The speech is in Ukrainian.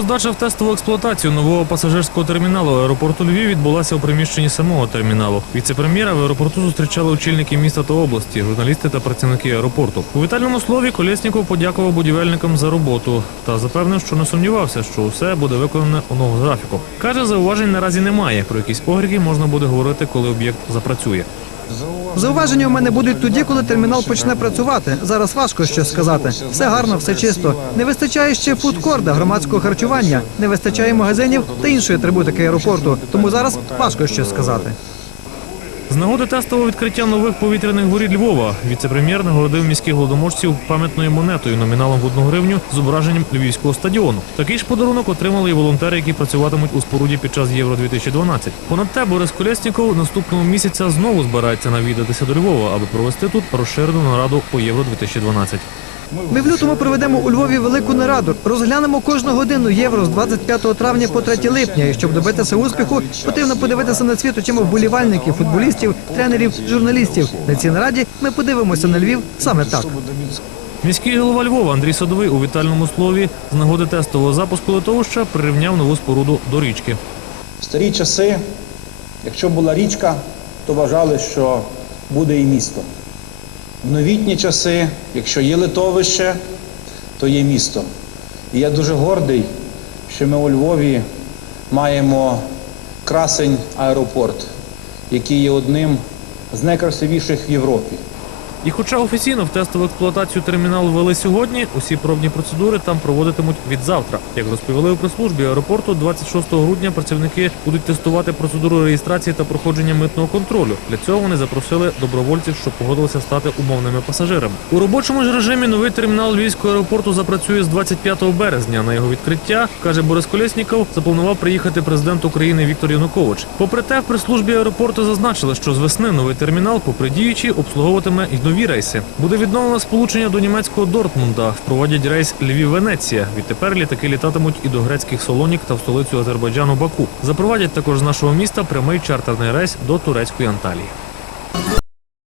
Здача в тестову експлуатацію нового пасажирського терміналу аеропорту Львів відбулася у приміщенні самого терміналу. Віце-прем'єра в аеропорту зустрічали очільники міста та області, журналісти та працівники аеропорту. У вітальному слові Колєсніков подякував будівельникам за роботу та запевнив, що не сумнівався, що усе буде виконане у новому графіку. Каже, зауважень наразі немає. Про якісь огріхи можна буде говорити, коли об'єкт запрацює. Зауваження у мене будуть тоді, коли термінал почне працювати. Зараз важко щось сказати. Все гарно, все чисто. Не вистачає ще фудкорда, громадського харчування, не вистачає магазинів та іншої атрибутики аеропорту. Тому зараз важко щось сказати. З нагоди тестового відкриття нових повітряних воріт Львова віце-прем'єр нагородив міських голодоморців пам'ятною монетою номіналом в одну гривню з зображенням львівського стадіону. Такий ж подарунок отримали і волонтери, які працюватимуть у споруді під час Євро 2012 Понад те, Борис Колєсніков наступного місяця знову збирається навідатися до Львова, аби провести тут розширену нараду по Євро 2012 Ми в лютому проведемо у Львові велику нараду. Розглянемо кожну годину євро з 25 травня по 3 липня. І щоб добитися успіху, потрібно подивитися на світ очима вболівальників, футболістів, тренерів, журналістів. На цій нараді ми подивимося на Львів саме так. Міський голова Львова Андрій Садовий у вітальному слові з нагоди тестового запуску литовища прирівняв нову споруду до річки. В старі часи, якщо була річка, то вважали, що буде і місто. В новітні часи, якщо є литовище, то є місто. І я дуже гордий, що ми у Львові маємо красень аеропорт, який є одним з найкрасивіших в Європі. І хоча офіційно в тестову експлуатацію термінал ввели сьогодні, усі пробні процедури там проводитимуть від завтра. Як розповіли у прес-службі аеропорту, 26 грудня працівники будуть тестувати процедуру реєстрації та проходження митного контролю. Для цього вони запросили добровольців, що погодилися стати умовними пасажирами. У робочому ж режимі новий термінал Львівського аеропорту запрацює з 25 березня. На його відкриття каже Борис Колєсніков, запланував приїхати президент України Віктор Янукович. Попри те, в прес-службі аеропорту зазначили, що з весни новий термінал, попри діючі, обслуговуватиме й нові рейси. Буде відновлено сполучення до німецького Дортмунда. Впровадять рейс Львів-Венеція. Відтепер літаки літатимуть і до грецьких Солонік та в столицю Азербайджану Баку. Запровадять також з нашого міста прямий чартерний рейс до турецької Анталії.